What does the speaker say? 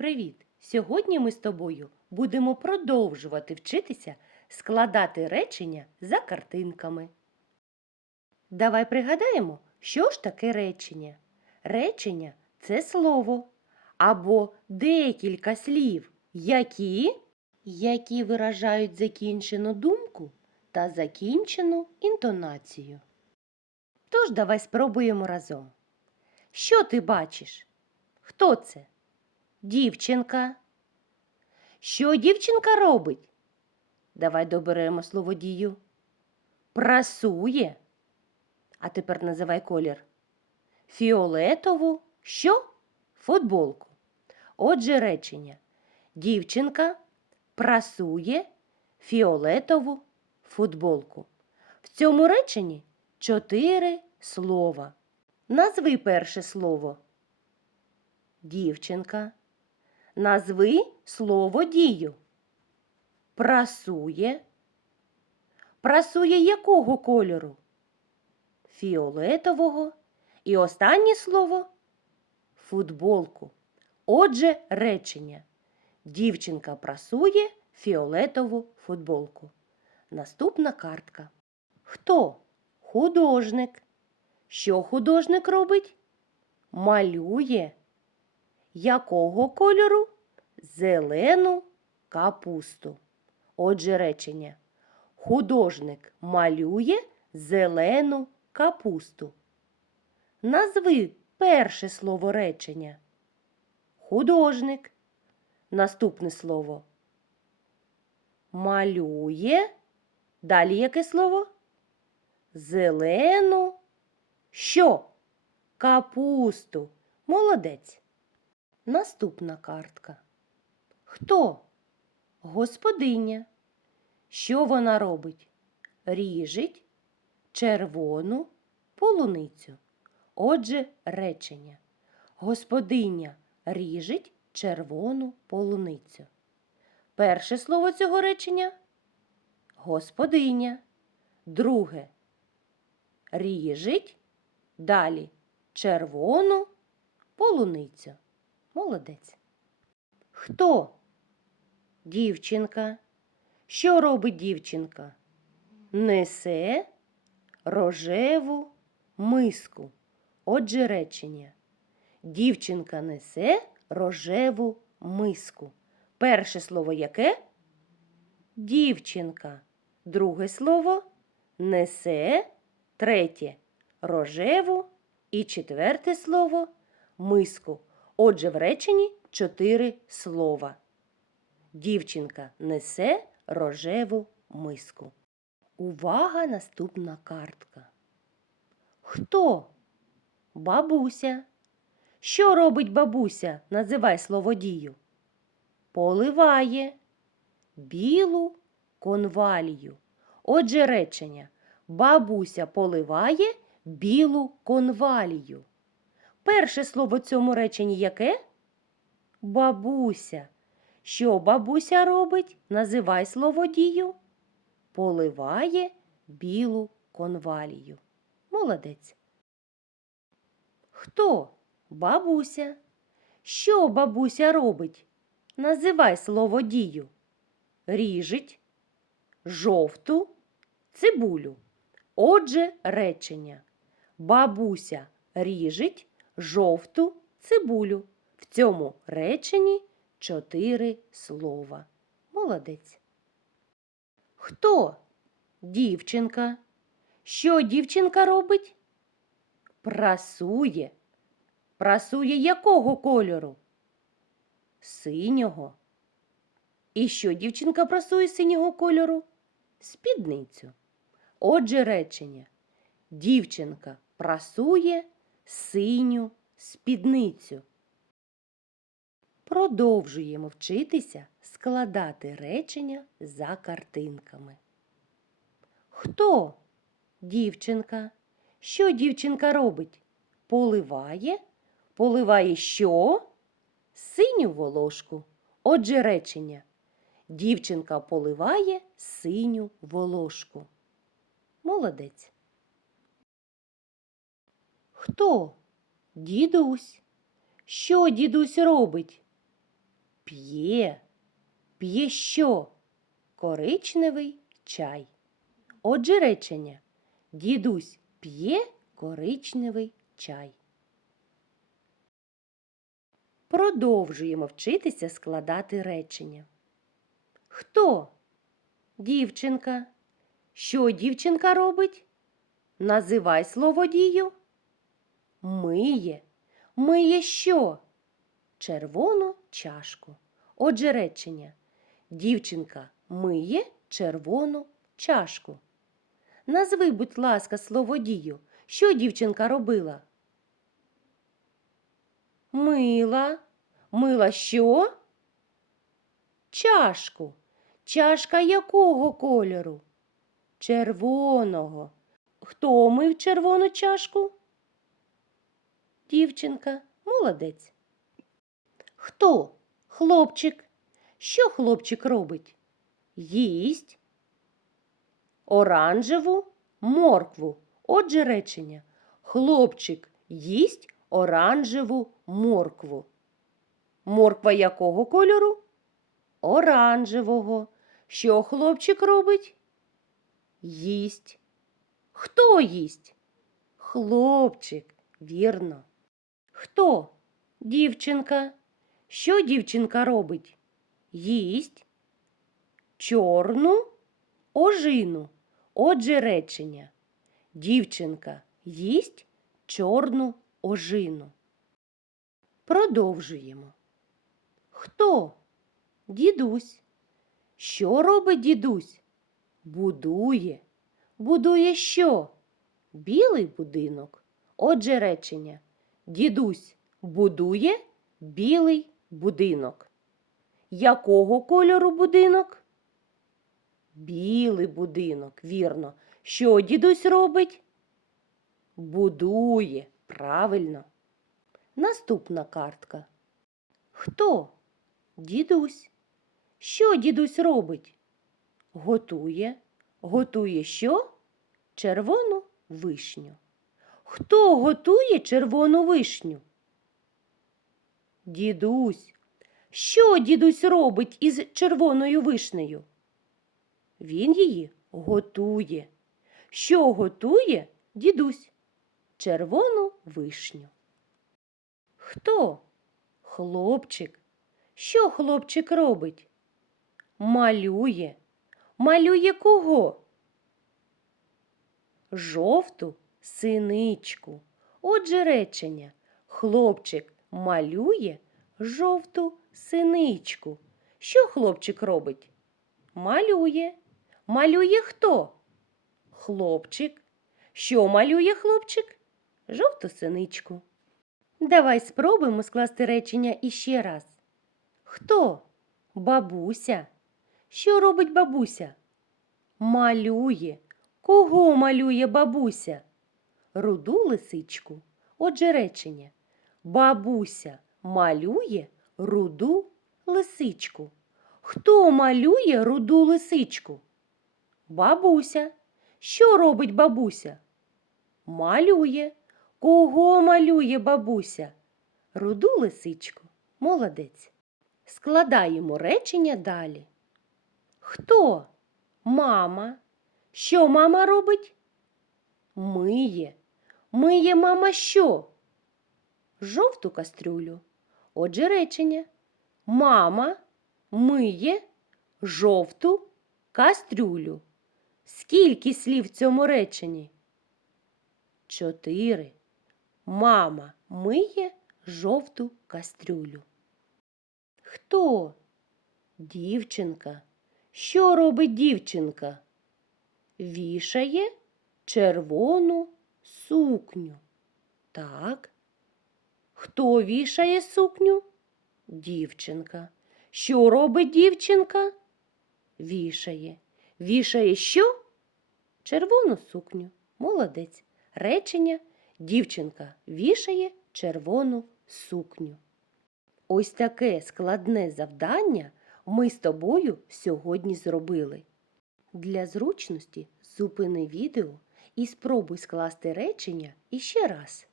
Привіт! Сьогодні ми з тобою будемо продовжувати вчитися складати речення за картинками. Давай пригадаємо, що ж таке речення. Речення це слово або декілька слів, які, які виражають закінчену думку та закінчену інтонацію. Тож давай спробуємо разом. Що ти бачиш? Хто це? Дівчинка. Що дівчинка робить? Давай доберемо слово дію. Прасує. А тепер називай колір. Фіолетову що? Футболку. Отже, речення. Дівчинка прасує фіолетову футболку. В цьому реченні чотири слова. Назви перше слово. Дівчинка. Назви слово дію. Прасує. Прасує якого кольору? Фіолетового. І останнє слово футболку. Отже, речення. Дівчинка прасує фіолетову футболку. Наступна картка. Хто? Художник. Що художник робить? Малює. Якого кольору? Зелену капусту. Отже, речення. Художник малює зелену капусту. Назви перше слово речення. Художник. Наступне слово. Малює. Далі яке слово? Зелену. Що? Капусту. Молодець. Наступна картка. Хто? Господиня. Що вона робить? Ріжить червону полуницю. Отже, речення. Господиня ріжить червону полуницю. Перше слово цього речення господиня. Друге ріжить. Далі червону полуницю. Молодець. Хто? Дівчинка. Що робить дівчинка? Несе рожеву миску. Отже, речення. Дівчинка несе рожеву миску. Перше слово яке? Дівчинка. Друге слово несе. Третє рожеву. І четверте слово миску. Отже, в реченні чотири слова. Дівчинка несе рожеву миску. Увага, наступна картка. Хто? Бабуся. Що робить бабуся? Називай слово дію. Поливає білу конвалію. Отже, речення. Бабуся поливає білу конвалію. Перше слово цьому реченні яке? Бабуся. Що бабуся робить? Називай слово дію. Поливає білу конвалію. Молодець. Хто? Бабуся. Що бабуся робить? Називай слово дію. Ріжить жовту цибулю. Отже, речення. Бабуся ріжить жовту цибулю. В цьому реченні чотири слова. Молодець. Хто? Дівчинка. Що дівчинка робить? Прасує. Прасує якого кольору? Синього. І що дівчинка прасує синього кольору? Спідницю. Отже, речення. Дівчинка прасує синю спідницю. Продовжуємо вчитися складати речення за картинками. Хто? Дівчинка. Що дівчинка робить? Поливає. Поливає що? Синю волошку. Отже, речення. Дівчинка поливає синю волошку. Молодець. Хто? Дідусь. Що дідусь робить? п'є. П'є що? Коричневий чай. Отже речення. Дідусь п'є коричневий чай. Продовжуємо вчитися складати речення. Хто? Дівчинка. Що дівчинка робить? Називай слово дію. Миє. Миє що? Червону чашку. Отже речення. Дівчинка миє червону чашку. Назви, будь ласка, слово дію. Що дівчинка робила? Мила. Мила що? Чашку. Чашка якого кольору? Червоного. Хто мив червону чашку? Дівчинка, молодець. Хто? Хлопчик. Що хлопчик робить? Їсть оранжеву моркву. Отже речення. Хлопчик їсть оранжеву моркву. Морква якого кольору? Оранжевого. Що хлопчик робить? Їсть. Хто їсть? Хлопчик, вірно. Хто? Дівчинка. Що дівчинка робить? Їсть чорну ожину. Отже речення. Дівчинка їсть чорну ожину. Продовжуємо. Хто? Дідусь. Що робить дідусь? Будує. Будує що? Білий будинок. Отже речення. Дідусь будує білий будинок. Якого кольору будинок? Білий будинок, вірно. Що дідусь робить? Будує, правильно. Наступна картка. Хто? Дідусь. Що дідусь робить? Готує. Готує що? Червону вишню. Хто готує червону вишню? Дідусь. Що дідусь робить із червоною вишнею? Він її готує. Що готує дідусь? Червону вишню. Хто? Хлопчик. Що хлопчик робить? Малює. Малює кого? Жовту синичку. Отже речення. Хлопчик малює жовту синичку. Що хлопчик робить? Малює. Малює хто? Хлопчик. Що малює хлопчик? Жовту синичку. Давай спробуємо скласти речення іще раз. Хто? Бабуся. Що робить бабуся? Малює. Кого малює бабуся? Руду лисичку. Отже речення. Бабуся малює руду лисичку. Хто малює руду лисичку? Бабуся. Що робить бабуся? Малює. Кого малює бабуся? Руду лисичку. Молодець. Складаємо речення далі. Хто? Мама. Що мама робить? Миє. Миє мама що? Жовту кастрюлю. Отже речення. Мама миє жовту кастрюлю. Скільки слів в цьому реченні? Чотири. Мама миє жовту кастрюлю. Хто? Дівчинка. Що робить дівчинка? Вішає червону сукню. Так. Хто вішає сукню? Дівчинка. Що робить дівчинка? Вішає. Вішає що? Червону сукню. Молодець. Речення дівчинка вішає червону сукню. Ось таке складне завдання ми з тобою сьогодні зробили. Для зручності зупини відео і спробуй скласти речення іще раз.